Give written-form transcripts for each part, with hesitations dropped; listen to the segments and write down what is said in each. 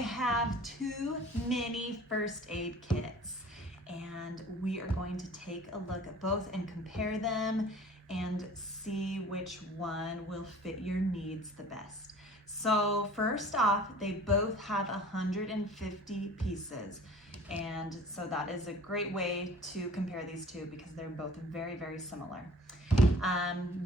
have 2 mini first aid kits, and we are going to take a look at both and compare them and see which one will fit your needs the best. So first off, they both have 150 pieces, and so that is a great way to compare these two because they're both very, very similar.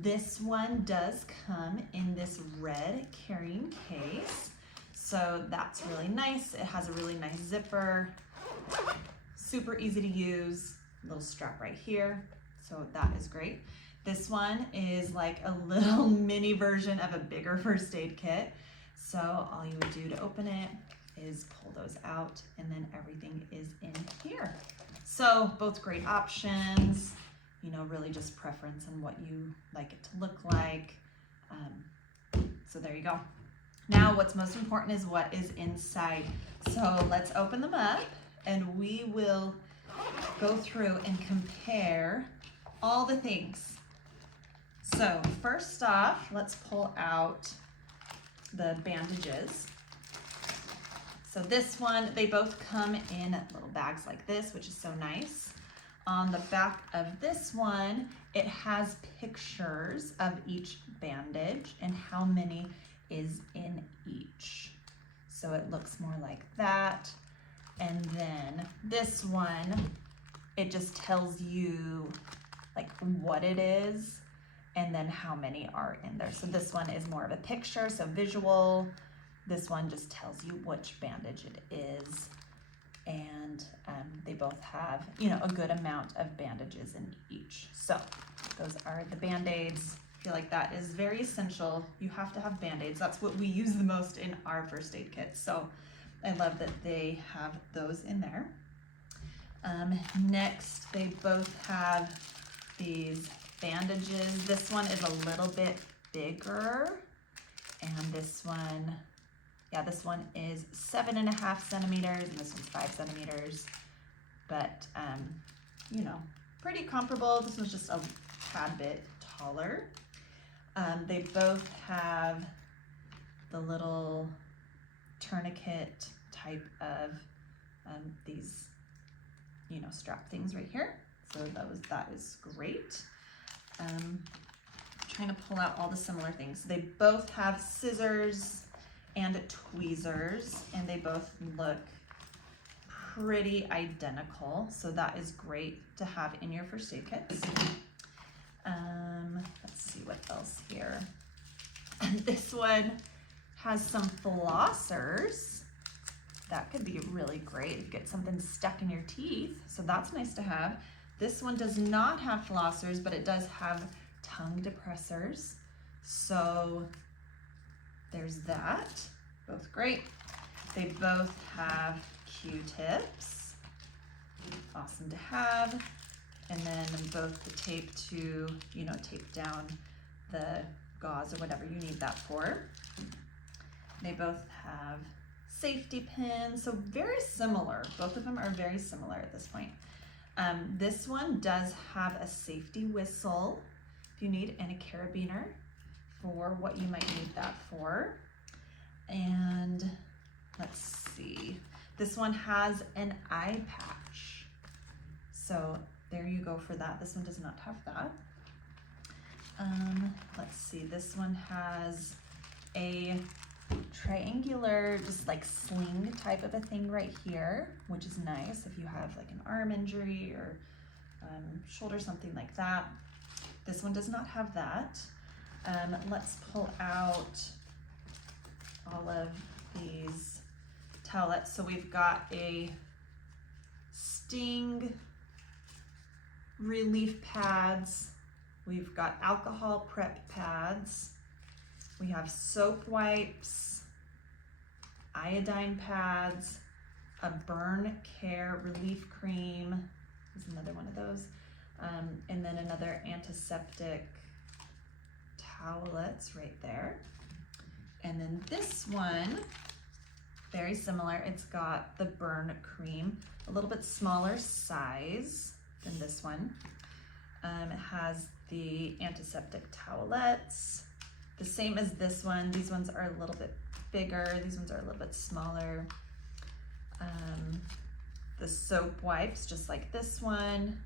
This one does come in this red carrying case, so that's really nice. It has a really nice zipper, super easy to use, little strap right here, so that is great. This one is like a little mini version of a bigger first aid kit, so all you would do to open it is pull those out, and then everything is in here. So both great options, you know, really just preference on what you like it to look like. So there you go. Now what's most important is what is inside. So let's open them up and we will go through and compare all the things. So first off, let's pull out the bandages. So this one, they both come in little bags like this, which is so nice. On the back of this one, it has pictures of each bandage and how many is in each. So it looks more like that. And then this one, it just tells you like what it is and then how many are in there. So this one is more of a picture, so visual. This one just tells you which bandage it is. And they both have, you know, a good amount of bandages in each. So those are the Band-Aids. I feel like that is very essential. You have to have Band-Aids. That's what we use the most in our first aid kits. So I love that they have those in there. Next, they both have these bandages. This one is a little bit bigger, and this one, yeah, this one is 7.5 centimeters, and this one's 5 centimeters. But, you know, pretty comparable. This one's just a tad bit taller. They both have the little tourniquet type of these, you know, strap things right here. So that is great. Trying to pull out all the similar things. They both have scissors and tweezers, and they both look pretty identical, so that is great to have in your first aid kits. Let's see what else here. And this one has some flossers. That could be really great if you get something stuck in your teeth, so that's nice to have. This one does not have flossers, but it does have tongue depressors, so there's that, both great. They both have Q-tips, awesome to have. And then both the tape to, you know, tape down the gauze or whatever you need that for. They both have safety pins, so very similar. Both of them are very similar at this point. This one does have a safety whistle if you need, and a carabiner for what you might need that for. And let's see, this one has an eye patch, so there you go for that. This one does not have that. Let's see, this one has a triangular, just like sling type of a thing right here, which is nice if you have like an arm injury or shoulder, something like that. This one does not have that. Let's pull out all of these towelettes. So we've got a sting relief pads. We've got alcohol prep pads. We have soap wipes, iodine pads, a burn care relief cream. There's another one of those. And then another antiseptic towelettes right there. And then this one, very similar. It's got the burn cream, a little bit smaller size than this one. It has the antiseptic towelettes, the same as this one. These ones are a little bit bigger. These ones are a little bit smaller. The soap wipes, just like this one.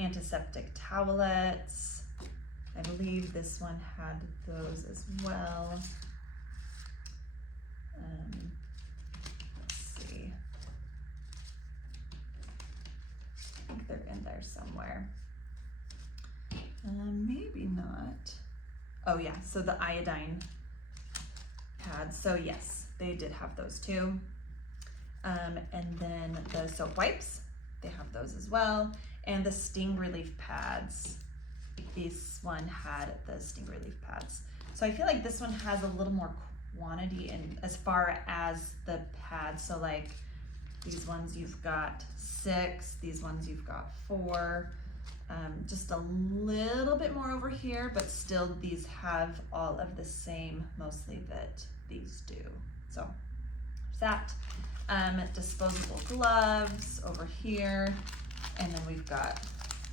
Antiseptic towelettes. I believe this one had those as well. Let's see. I think they're in there somewhere. Maybe not. Oh yeah, so the iodine pads. So yes, they did have those too. And then the soap wipes, they have those as well. And the sting relief pads. This one had the sting relief pads. So I feel like this one has a little more quantity in as far as the pads. So like these ones you've got 6, these ones you've got 4. Just a little bit more over here, but still these have all of the same mostly that these do. So there's that. Disposable gloves over here, and then we've got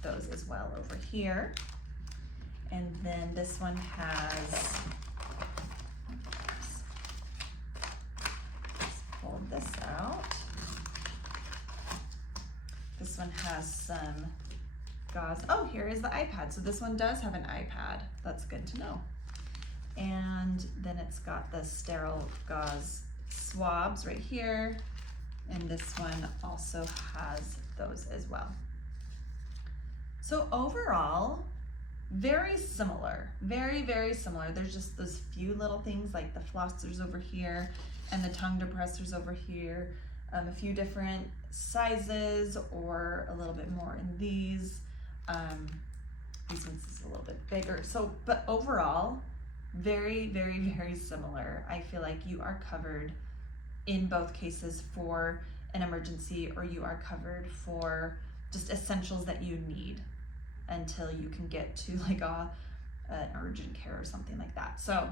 those as well over here. And then this one has, let's pull this out. This one has some gauze. Oh, here is the iPad. So this one does have an iPad. That's good to know. And then it's got the sterile gauze swabs right here. And this one also has those as well. So overall, very similar, very, very similar. There's just those few little things like the flossers over here and the tongue depressors over here. A few different sizes or a little bit more in these. These ones is a little bit bigger. So, but overall, very, very, very similar. I feel like you are covered in both cases for an emergency, or you are covered for just essentials that you need until you can get to like an urgent care or something like that. So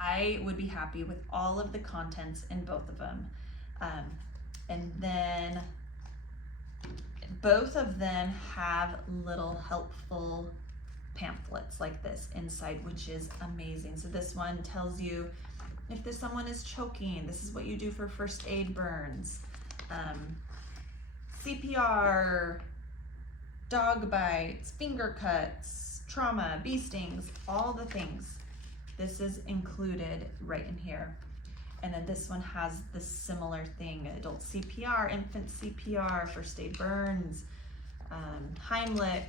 I would be happy with all of the contents in both of them. And then both of them have little helpful pamphlets like this inside, which is amazing. So this one tells you if someone is choking, this is what you do for first aid burns. CPR, dog bites, finger cuts, trauma, bee stings, all the things. This is included right in here. And then this one has the similar thing, adult CPR, infant CPR, first aid burns, Heimlich,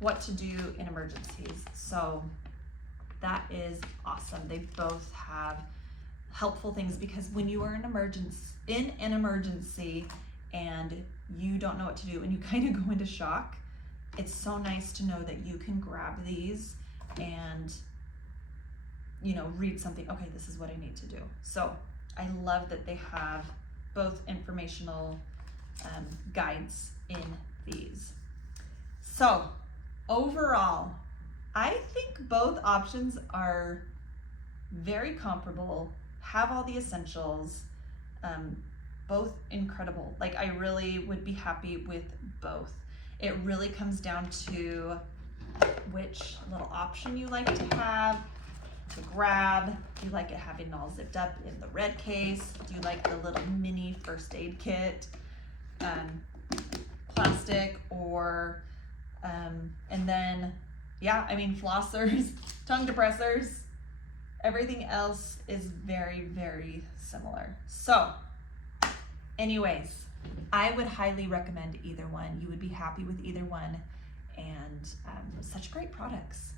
what to do in emergencies. So that is awesome. They both have helpful things, because when you are in an emergency and you don't know what to do and you kind of go into shock, it's so nice to know that you can grab these and, you know, read something. Okay, this is what I need to do. So I love that they have both informational guides in these. So overall, I think both options are very comparable, have all the essentials, both incredible. Like, I really would be happy with both. It really comes down to which little option you like to have, to grab. Do you like it having it all zipped up in the red case? Do you like the little mini first aid kit, plastic, or, and then, yeah, I mean, flossers, tongue depressors, everything else is very, very similar. So anyways, I would highly recommend either one. You would be happy with either one, and such great products.